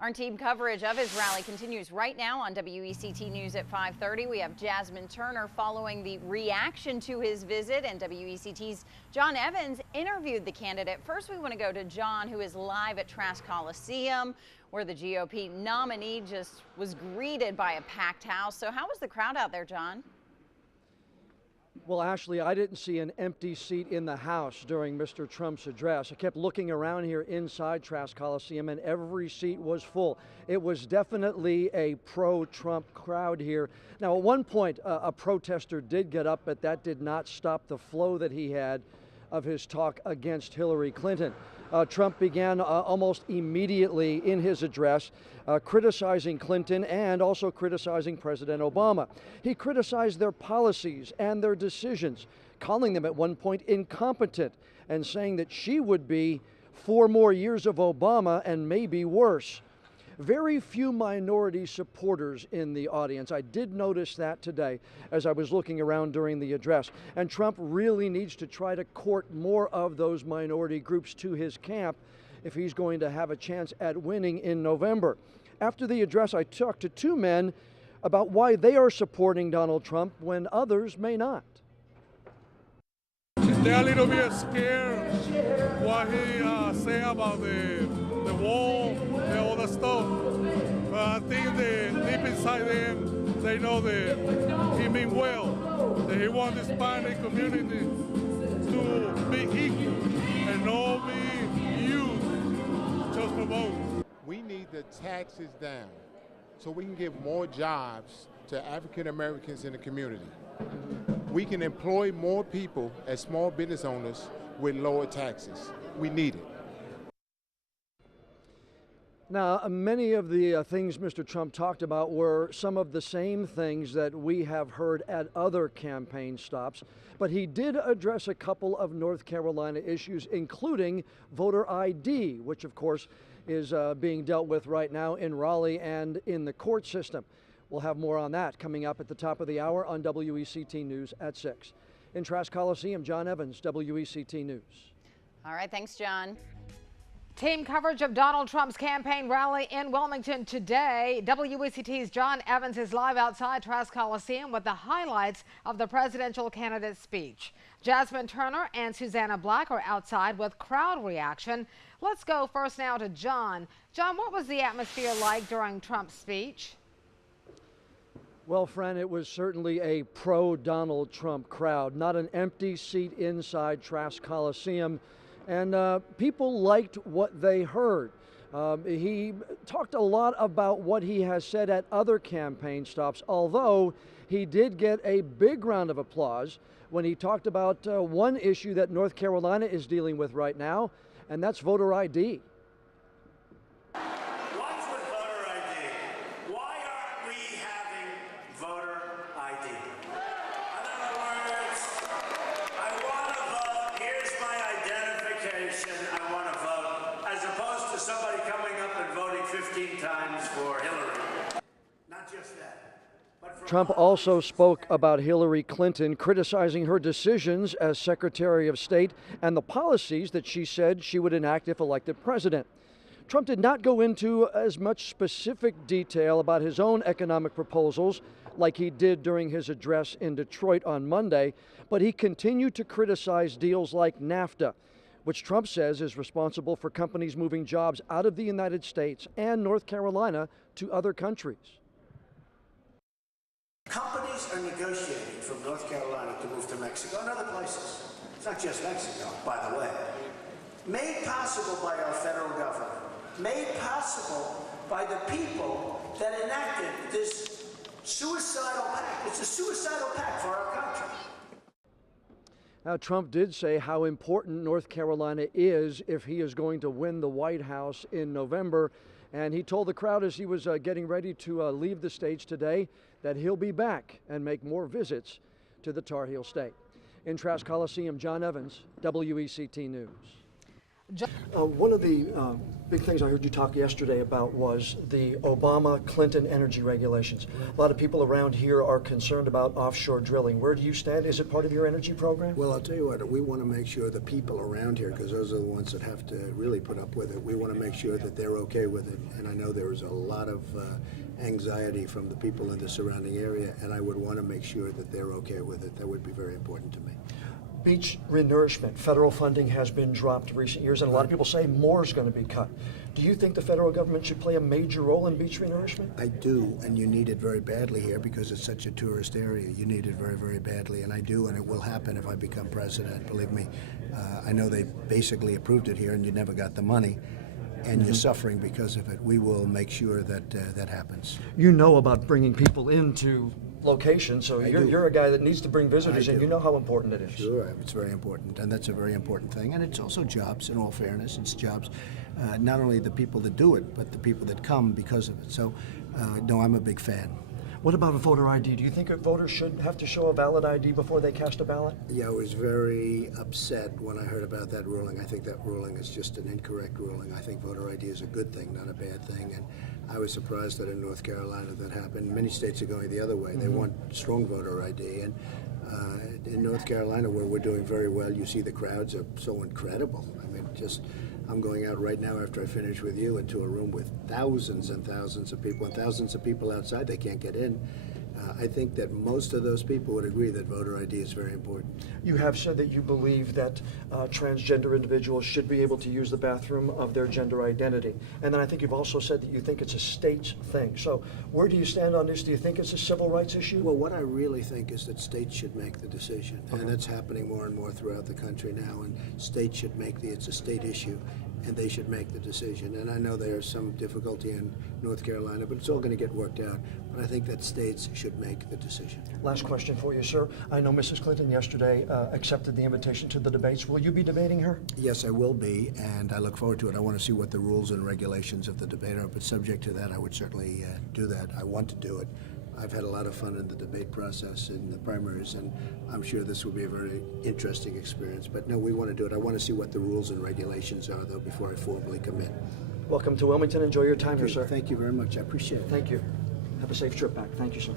Our team coverage of his rally continues right now on WECT News at 5:30. We have Jasmine Turner following the reaction to his visit, and WECT's John Evans interviewed the candidate. First, we want to go to John, who is live at Trask Coliseum, where the GOP nominee just was greeted by a packed house. So how was the crowd out there, John? Well, Ashley, I didn't see an empty seat in the House during Mr. Trump's address. I kept looking around here inside Trask Coliseum, and every seat was full. It was definitely a pro-Trump crowd here. Now, at one point, a protester did get up, but that did not stop the flow that he had of his talk against Hillary Clinton. Trump began almost immediately in his address criticizing Clinton and also criticizing President Obama. He criticized their policies and their decisions, calling them at one point incompetent and saying that she would be 4 more years of Obama and maybe worse. Very few minority supporters in the audience. I did notice that today as I was looking around during the address. And Trump really needs to try to court more of those minority groups to his camp if he's going to have a chance at winning in November. After the address, I talked to 2 men about why they are supporting Donald Trump when others may not. They're a little bit scared what he say about the wall and all that stuff. But I think that deep inside them, they know that he means well, that he wants the Hispanic community to be equal and not be used just for votes. We need the taxes down so we can give more jobs to African Americans in the community. We can employ more people as small business owners with lower taxes. We need it. Now, many of the things Mr. Trump talked about were some of the same things that we have heard at other campaign stops, but he did address a couple of North Carolina issues, including voter ID, which of course is being dealt with right now in Raleigh and in the court system. We'll have more on that coming up at the top of the hour on WECT News at 6. In Trask Coliseum, John Evans, WECT News. All right, thanks, John. Team coverage of Donald Trump's campaign rally in Wilmington today. WECT's John Evans is live outside Trask Coliseum with the highlights of the presidential candidate's speech. Jasmine Turner and Susanna Black are outside with crowd reaction. Let's go first now to John. John, what was the atmosphere like during Trump's speech? Well, friend, it was certainly a pro-Donald Trump crowd, not an empty seat inside Trask Coliseum. And people liked what they heard. He talked a lot about what he has said at other campaign stops, although he did get a big round of applause when he talked about one issue that North Carolina is dealing with right now, and that's voter ID. What's with voter ID? Why aren't we having voter ID? In other words, I want to vote, here's my identification, I want to vote, as opposed to somebody coming up and voting 15 times for Hillary. Not just that. Trump also spoke about Hillary Clinton, criticizing her decisions as Secretary of State and the policies that she said she would enact if elected president. Trump did not go into as much specific detail about his own economic proposals like he did during his address in Detroit on Monday, but he continued to criticize deals like NAFTA, which Trump says is responsible for companies moving jobs out of the United States and North Carolina to other countries. Companies are negotiating from North Carolina to move to Mexico and other places. It's not just Mexico, by the way. Made possible by our federal government. Made possible by the people that enacted this suicidal pact. It's a suicidal pact for our country. Now, Trump did say how important North Carolina is if he is going to win the White House in November. And he told the crowd as he was getting ready to leave the stage today that he'll be back and make more visits to the Tar Heel State. In Trask Coliseum, John Evans, WECT News. One of the big things I heard you talk yesterday about was the Obama-Clinton energy regulations. A lot of people around here are concerned about offshore drilling. Where do you stand? Is it part of your energy program? Well, I'll tell you what, we want to make sure the people around here, because those are the ones that have to really put up with it, we want to make sure that they're okay with it. And I know there's a lot of anxiety from the people in the surrounding area, and I would want to make sure that they're okay with it. That would be very important to me. Beach renourishment, federal funding has been dropped in recent years, and a lot of people say more is going to be cut. Do you think the federal government should play a major role in beach renourishment? I do, and you need it very badly here because it's such a tourist area. You need it very, very badly, and I do, and it will happen if I become president. Believe me, I know they basically approved it here, and you never got the money, and you're suffering because of it. We will make sure that that happens. You know about bringing people into locations, so you're a guy that needs to bring visitors, and you know how important it is. Sure, it's very important, and that's a very important thing. And it's also jobs, in all fairness. It's jobs, not only the people that do it, but the people that come because of it. So, no, I'm a big fan. What about a voter ID? Do you think a voter should have to show a valid ID before they cast a ballot? Yeah, I was very upset when I heard about that ruling. I think that ruling is just an incorrect ruling. I think voter ID is a good thing, not a bad thing. And I was surprised that in North Carolina that happened. Many states are going the other way. They want strong voter ID. And in North Carolina, where we're doing very well, you see the crowds are so incredible. I mean, I'm going out right now after I finish with you into a room with thousands and thousands of people, and thousands of people outside. They can't get in. I think that most of those people would agree that voter ID is very important. You have said that you believe that transgender individuals should be able to use the bathroom of their gender identity. And then I think you've also said that you think it's a state's thing. So where do you stand on this? Do you think it's a civil rights issue? Well, what I really think is that states should make the decision. Okay. And that's happening more and more throughout the country now. And states should it's a state issue, and they should make the decision. And I know there's some difficulty in North Carolina, but it's all going to get worked out. But I think that states should make the decision. Last question for you, sir. I know Mrs. Clinton yesterday accepted the invitation to the debates. Will you be debating her? Yes, I will be, and I look forward to it. I want to see what the rules and regulations of the debate are, but subject to that, I would certainly do that. I want to do it. I've had a lot of fun in the debate process in the primaries, and I'm sure this will be a very interesting experience. But no, we want to do it. I want to see what the rules and regulations are, though, before I formally commit. Welcome to Wilmington. Enjoy your time here, sir. Thank you very much. I appreciate it. Thank you. Have a safe trip back. Thank you, sir.